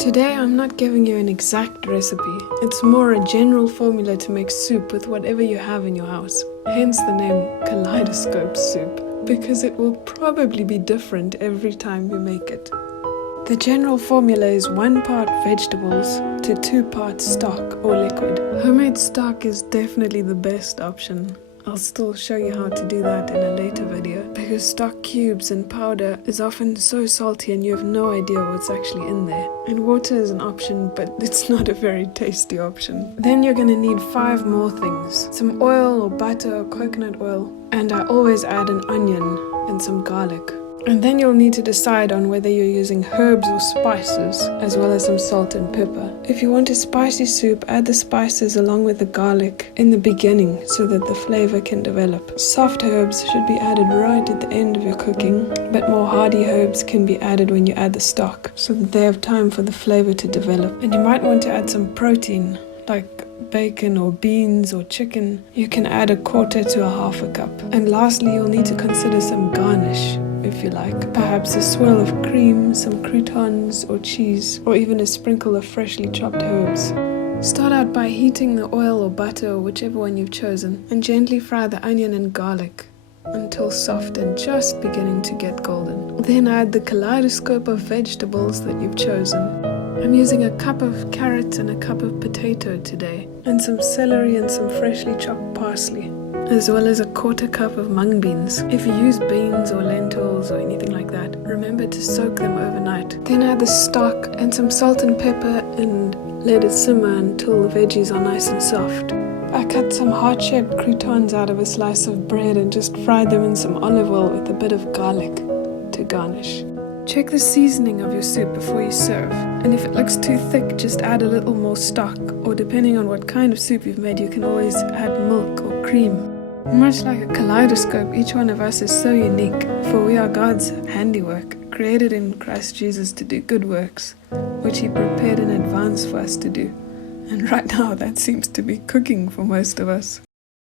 Today I'm not giving you an exact recipe, it's more a general formula to make soup with whatever you have in your house. Hence the name Kaleidoscope soup, because it will probably be different every time you make it. The general formula is 1 part vegetables to 2 parts stock or liquid. Homemade stock is definitely the best option. I'll still show you how to do that in a later video, because stock cubes and powder is often so salty and you have no idea what's actually in there. And water is an option, but it's not a very tasty option. Then you're gonna need 5 more things. Some oil or butter or coconut oil, and I always add an onion and some garlic. And then you'll need to decide on whether you're using herbs or spices, as well as some salt and pepper. If you want a spicy soup, add the spices along with the garlic in the beginning so that the flavor can develop. Soft herbs should be added right at the end of your cooking, but more hardy herbs can be added when you add the stock, so that they have time for the flavor to develop. And you might want to add some protein, like bacon or beans or chicken. You can add 1/4 to 1/2 cup. And lastly, you'll need to consider some garnish, if you like. Perhaps a swirl of cream, some croutons or cheese, or even a sprinkle of freshly chopped herbs. Start out by heating the oil or butter, or whichever one you've chosen, and gently fry the onion and garlic until soft and just beginning to get golden. Then add the kaleidoscope of vegetables that you've chosen. I'm using 1 cup of carrots and 1 cup of potato today, and some celery and some freshly chopped parsley, as well as 1/4 cup of mung beans. If you use beans or lentils or anything like that, remember to soak them overnight. Then add the stock and some salt and pepper and let it simmer until the veggies are nice and soft. I cut some heart-shaped croutons out of a slice of bread and just fried them in some olive oil with a bit of garlic to garnish. Check the seasoning of your soup before you serve, and if it looks too thick, just add a little more stock, or depending on what kind of soup you've made, you can always add milk or cream. Much like a kaleidoscope, each one of us is so unique, for we are God's handiwork, created in Christ Jesus to do good works, which He prepared in advance for us to do. And right now, that seems to be cooking for most of us.